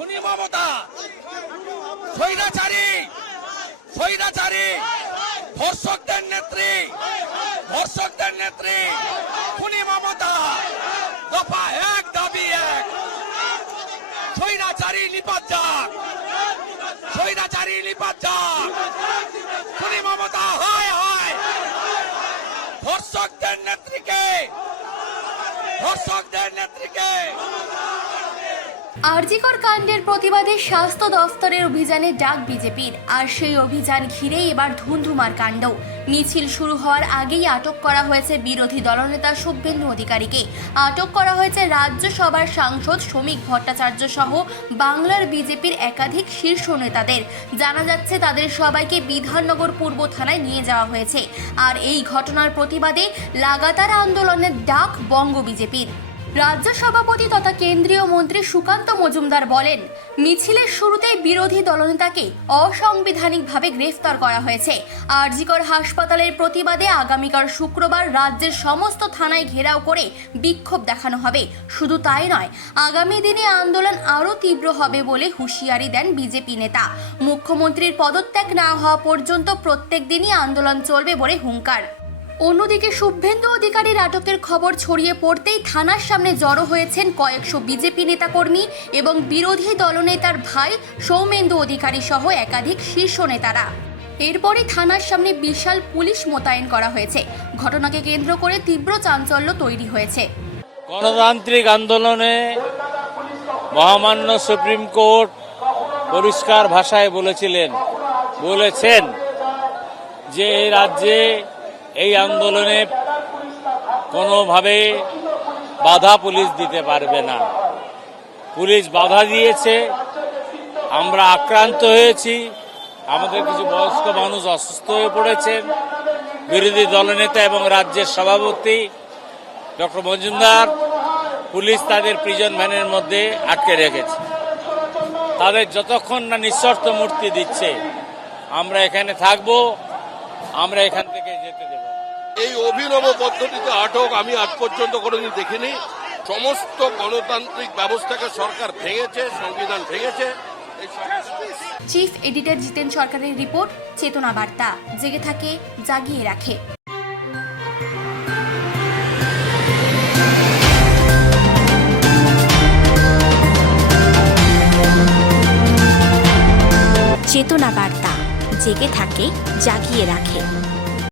খুনি মমতা। স্বৈরাচারী। স্বৈরাচারী। ধর্ষকদের নেত্রী। ধর্ষকদের নেত্রী। খুনি মমতা। দফা এক, দাবি এক। স্বৈরাচারী লিপাত যাক। স্বৈরাচারী লিপাত যাক। খুনি মমতা, হায় হায়। ধর্ষকদের নেত্রীকে। ধর্ষকদের নেত্রীকে। আরজিকর কাণ্ডের প্রতিবাদে স্বাস্থ্য দফতরের অভিযানে ডাক বিজেপির, আর সেই অভিযান ঘিরেই এবার ধুন্ধুমার কাণ্ড। মিছিল শুরু হওয়ার আগেই আটক করা হয়েছে বিরোধী দলনেতা শুভেন্দু অধিকারীকে। আটক করা হয়েছে রাজ্যসভার সাংসদ শ্রমিক ভট্টাচার্য সহ বাংলার বিজেপির একাধিক শীর্ষ নেতাদের। জানা যাচ্ছে, তাদের সবাইকে বিধাননগর পূর্ব থানায় নিয়ে যাওয়া হয়েছে। আর এই ঘটনার প্রতিবাদে লাগাতার আন্দোলনের ডাক বঙ্গ বিজেপির। রাজ্য সভাপতি তথা কেন্দ্রীয় মন্ত্রী সুকান্ত মজুমদার বলেন, মিছিলের শুরুতেই বিরোধী দলনেতাকে অসাংবিধানিকভাবে গ্রেফতার করা হয়েছে। আরজিকর হাসপাতালের প্রতিবাদে আগামীকাল শুক্রবার রাজ্যের সমস্ত থানায় ঘেরাও করে বিক্ষোভ দেখানো হবে। শুধু তাই নয়, আগামী দিনে আন্দোলন আরও তীব্র হবে বলে হুঁশিয়ারি দেন বিজেপি নেতা। মুখ্যমন্ত্রীর পদত্যাগ না হওয়া পর্যন্ত প্রত্যেক দিনই আন্দোলন চলবে বলে হুঙ্কার। অন্যদিকে শুভেন্দু অধিকারীর আটকের খবর ছড়িয়ে পড়তেই থানার সামনে জড়ো হয়েছেন কয়েকশো বিজেপি নেতাকর্মী এবং বিরোধী দলনেতার ভাই সৌমেন্দু অধিকারী সহ একাধিক শীর্ষ নেতারা। এরপরই থানার সামনে বিশাল পুলিশ মোতায়েন করা হয়েছে। ঘটনাকে কেন্দ্র করে তীব্র চাঞ্চল্য তৈরি হয়েছে। গণতান্ত্রিক আন্দোলনে মহামান্য সুপ্রিম কোর্ট পরিষ্কার ভাষায় বলেছিলেন, বলেছেন যে এই রাজ্যে এই আন্দোলনে কোনোভাবে বাধা পুলিশ দিতে পারবে না। পুলিশ বাধা দিয়েছে, আমরা আক্রান্ত হয়েছি, আমাদের কিছু বয়স্ক মানুষ অসুস্থ হয়ে পড়েছেন বিরোধী দলনেতা এবং রাজ্যের সভাপতি ডক্টর মজুমদার পুলিশ তাদের প্রিজন ভ্যানের মধ্যে আটকে রেখেছে। তাদের যতক্ষণ না নিঃশর্ত মূর্তি দিচ্ছে, আমরা এখানে থাকব, আমরা এখান থেকে যেতে দেব। এই অভিনব পদ্ধতিতে আটক আমি আজ পর্যন্ত কোনোদিন দেখিনি। সমস্ত গণতান্ত্রিক ব্যবস্থাকে সরকার ভেঙেছে, সংবিধান ভেঙেছে। চিফ এডিটর জিতেন সরকারের রিপোর্ট, চেতনা বার্তা। জেগে থাকে, জাগিয়ে রাখে। চেতনা বার্তা। জেগে থাকে, জাগিয়ে রাখে।